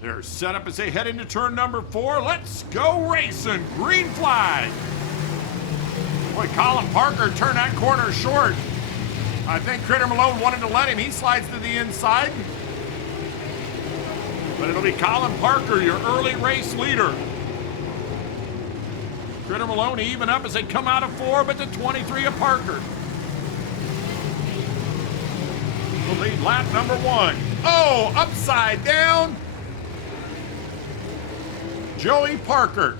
They're set up as they head into turn number 4. Let's go racing. Green flag. Boy, Colin Parker turned that corner short. I think Critter Malone wanted to let him. He slides to the inside. But it'll be Colin Parker, your early race leader. Critter Malone even up as they come out of 4, but the 23 of Parker. The lead lap number 1. Oh, upside down. Joey Parker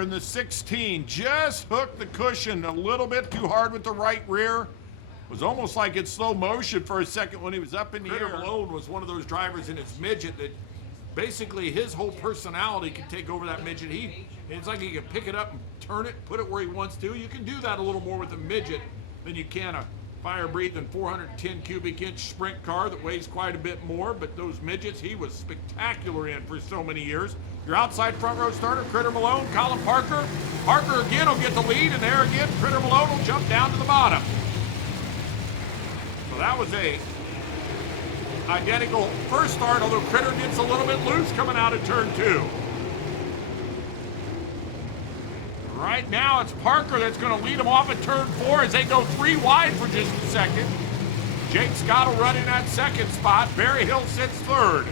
in the 16 just hooked the cushion a little bit too hard with the right rear. It was almost like in slow motion for a second when he was up in the air. Malone was one of those drivers in his midget that basically his whole personality can take over that midget. It's like he can pick it up and turn it, put it where he wants to. You can do that a little more with a midget than you can a fire-breathing 410 cubic inch sprint car that weighs quite a bit more, but those midgets, he was spectacular in for so many years. Your outside front row starter, Critter Malone, Colin Parker. Parker again will get the lead, and there again, Critter Malone will jump down to the bottom. So that was a identical first start, although Critter gets a little bit loose coming out of turn 2. Right now, it's Parker that's going to lead them off at turn 4 as they go 3 wide for just a second. Jake Scott will run in that second spot. Barry Hill sits third.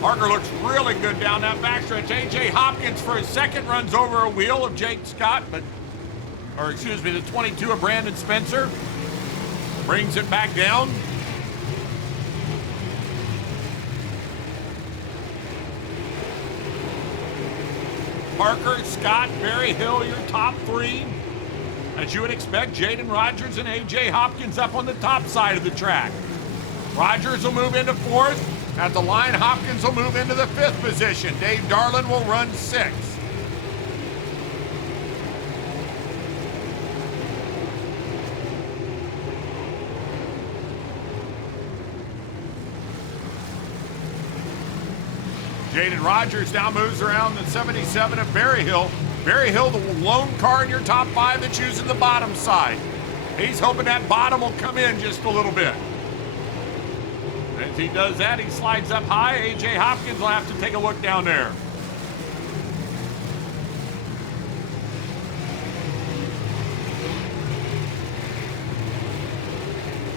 Parker looks really good down that backstretch. A.J. Hopkins for his second runs over a wheel of Jake Scott, the 22 of Brandon Spencer. Brings it back down. Parker, Scott, Barry Hill, your top 3. As you would expect, Jaden Rogers and A.J. Hopkins up on the top side of the track. Rogers will move into 4th. At the line, Hopkins will move into the 5th position. Dave Darlin will run 6th. Jaden Rogers now moves around the 77 of Barry Hill. Barry Hill, the lone car in your top 5 that's using the bottom side. He's hoping that bottom will come in just a little bit. As he does that, he slides up high. A.J. Hopkins will have to take a look down there.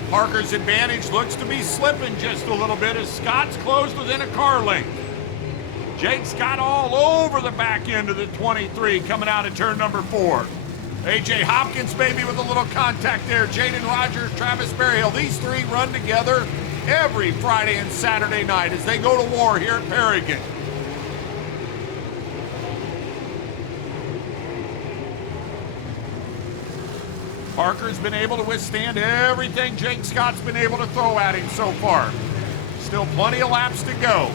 Parker's advantage looks to be slipping just a little bit as Scott's closed within a car length. Jake Scott all over the back end of the 23 coming out of turn number 4. A.J. Hopkins maybe with a little contact there. Jaden Rogers, Travis Berryhill. These 3 run together every Friday and Saturday night as they go to war here at Paragon. Parker's been able to withstand everything Jake Scott's been able to throw at him so far. Still plenty of laps to go.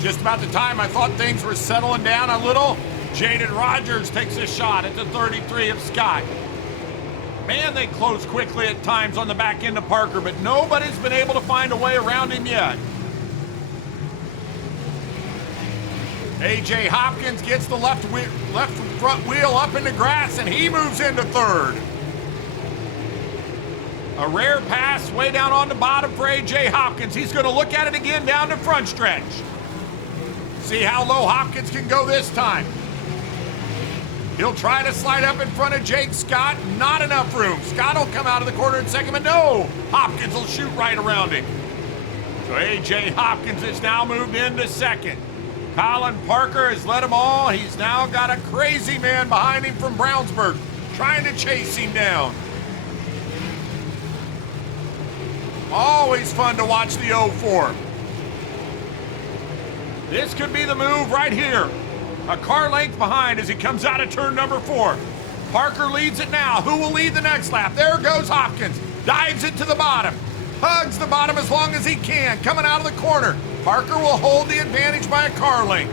Just about the time I thought things were settling down a little, Jaden Rogers takes a shot at the 33 of Scott. Man, they close quickly at times on the back end of Parker, but nobody's been able to find a way around him yet. A.J. Hopkins gets the left front wheel up in the grass, and he moves into 3rd. A rare pass way down on the bottom for A.J. Hopkins. He's going to look at it again down the front stretch. See how low Hopkins can go this time. He'll try to slide up in front of Jake Scott. Not enough room. Scott will come out of the corner in second, but no! Hopkins will shoot right around him. So A.J. Hopkins has now moved into 2nd. Colin Parker has led them all. He's now got a crazy man behind him from Brownsburg trying to chase him down. Always fun to watch the 04. This could be the move right here. A car length behind as he comes out of turn number 4. Parker leads it now. Who will lead the next lap? There goes Hopkins. Dives it to the bottom. Hugs the bottom as long as he can. Coming out of the corner. Parker will hold the advantage by a car length.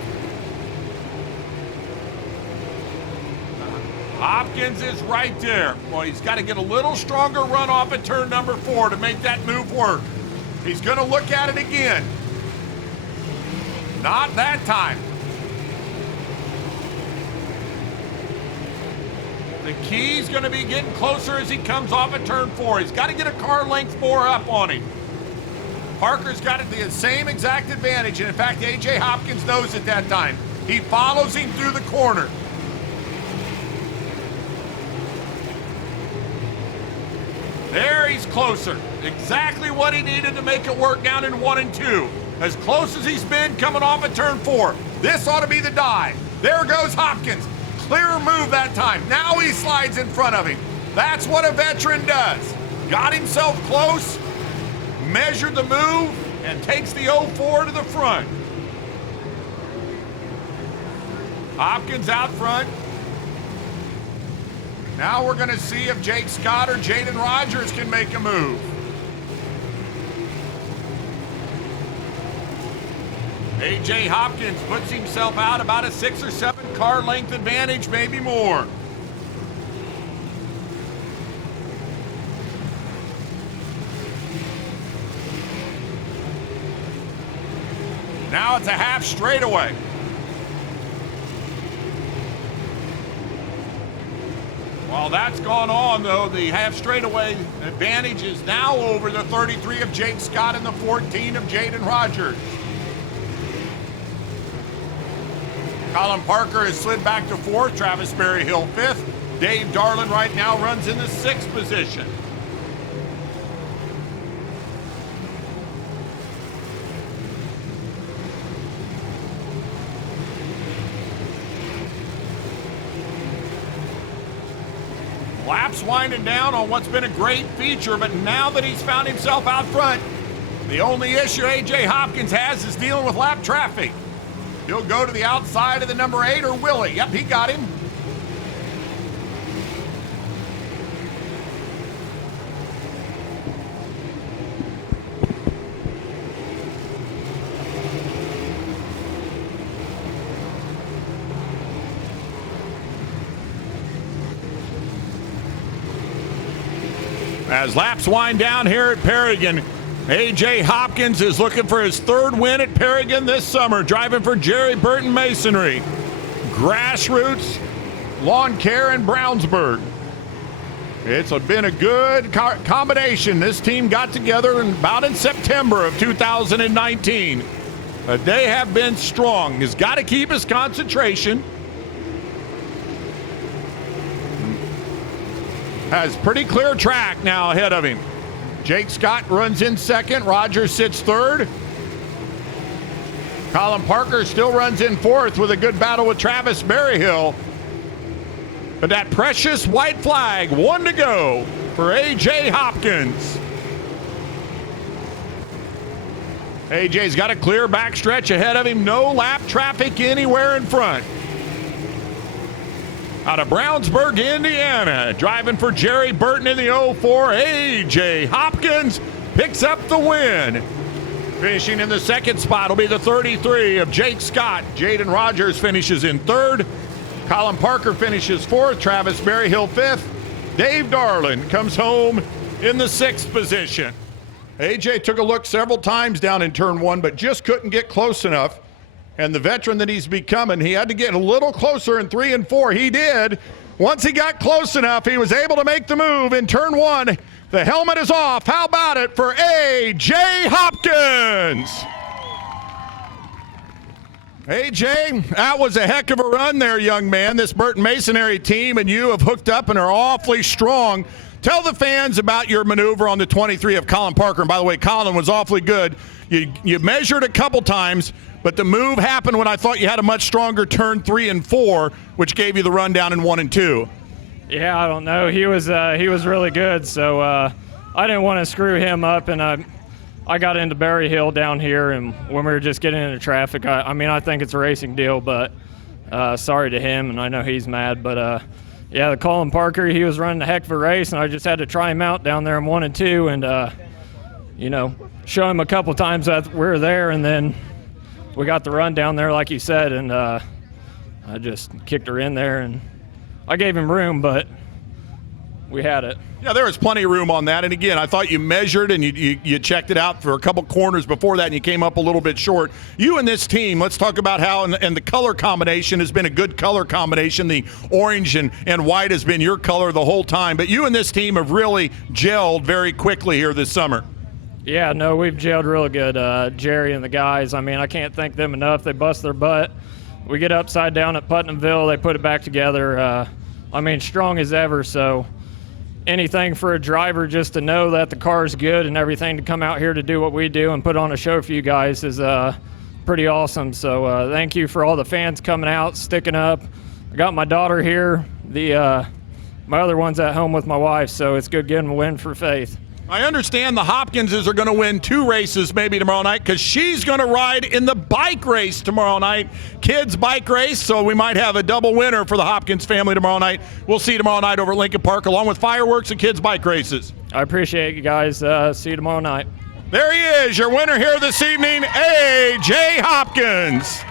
Hopkins is right there. Well, he's got to get a little stronger run off at turn number 4 to make that move work. He's going to look at it again. Not that time. The key's going to be getting closer as he comes off at turn 4. He's got to get a car length more up on him. Parker's got the same exact advantage, and in fact, A.J. Hopkins knows at that time. He follows him through the corner. There he's closer. Exactly what he needed to make it work down in 1 and 2. As close as he's been coming off at turn 4. This ought to be the dive. There goes Hopkins. Clear move that time. Now he slides in front of him. That's what a veteran does. Got himself close, measured the move, and takes the 0-4 to the front. Hopkins out front. Now we're going to see if Jake Scott or Jaden Rogers can make a move. A.J. Hopkins puts himself out about a 6 or 7 car length advantage, maybe more. Now it's a half straightaway. While that's gone on, though, the half straightaway advantage is now over the 33 of Jake Scott and the 14 of Jaden Rogers. Colin Parker has slid back to 4th, Travis Berryhill 5th. Dave Darlin right now runs in the 6th position. Laps winding down on what's been a great feature, but now that he's found himself out front, the only issue A.J. Hopkins has is dealing with lap traffic. He'll go to the outside of the number 8, or will he? Yep, he got him. As laps wind down here at Paragon, A.J. Hopkins is looking for his 3rd win at Paragon this summer, driving for Jerry Burton Masonry. Grassroots Lawn Care in Brownsburg. It's been a good combination. This team got together about in September of 2019. They have been strong. He's got to keep his concentration. Has pretty clear track now ahead of him. Jake Scott runs in 2nd. Rogers sits 3rd. Colin Parker still runs in 4th with a good battle with Travis Berryhill. But that precious white flag, 1 to go for A.J. Hopkins. A.J.'s got a clear backstretch ahead of him. No lap traffic anywhere in front. Out of Brownsburg, Indiana, driving for Jerry Burton in the 0-4, A.J. Hopkins picks up the win. Finishing in the 2nd spot will be the 33 of Jake Scott. Jaden Rogers finishes in 3rd. Colin Parker finishes 4th. Travis Berryhill 5th. Dave Darlin comes home in the 6th position. A.J. took a look several times down in turn 1, but just couldn't get close enough. And the veteran that he's becoming, he had to get a little closer in 3 and 4. He did. Once he got close enough, he was able to make the move in turn 1. The helmet is off. How about it for A.J. Hopkins? A.J., that was a heck of a run there, young man. This Burton Masonry team and you have hooked up and are awfully strong. Tell the fans about your maneuver on the 23 of Colin Parker. And by the way, Colin was awfully good. You measured a couple times, but the move happened when I thought you had a much stronger turn 3 and 4, which gave you the rundown in 1 and 2. Yeah, I don't know. He was really good, so I didn't want to screw him up, and I got into Berryhill down here, and when we were just getting into traffic, I think it's a racing deal, but sorry to him, and I know he's mad, but yeah, the Colin Parker, he was running a heck of a race, and I just had to try him out down there in 1 and 2, and show him a couple times that we were there, and then we got the run down there, like you said, and I just kicked her in there and I gave him room, but we had it. Yeah, there was plenty of room on that. And again, I thought you measured and you checked it out for a couple corners before that, and you came up a little bit short. You and this team, let's talk about how, and the color combination has been a good color combination. The orange and white has been your color the whole time. But you and this team have really gelled very quickly here this summer. Yeah, no, we've gelled real good. Jerry and the guys, I mean, I can't thank them enough. They bust their butt. We get upside down at Putnamville. They put it back together. I mean, strong as ever, so anything for a driver just to know that the car is good and everything to come out here to do what we do and put on a show for you guys is pretty awesome. So thank you for all the fans coming out, sticking up. I got my daughter here. My other one's at home with my wife, so it's good getting a win for Faith. I understand the Hopkinses are going to win 2 races maybe tomorrow night because she's going to ride in the bike race tomorrow night, kids bike race, so we might have a double winner for the Hopkins family tomorrow night. We'll see you tomorrow night over at Lincoln Park along with fireworks and kids bike races. I appreciate you guys. See you tomorrow night. There he is, your winner here this evening, A.J. Hopkins.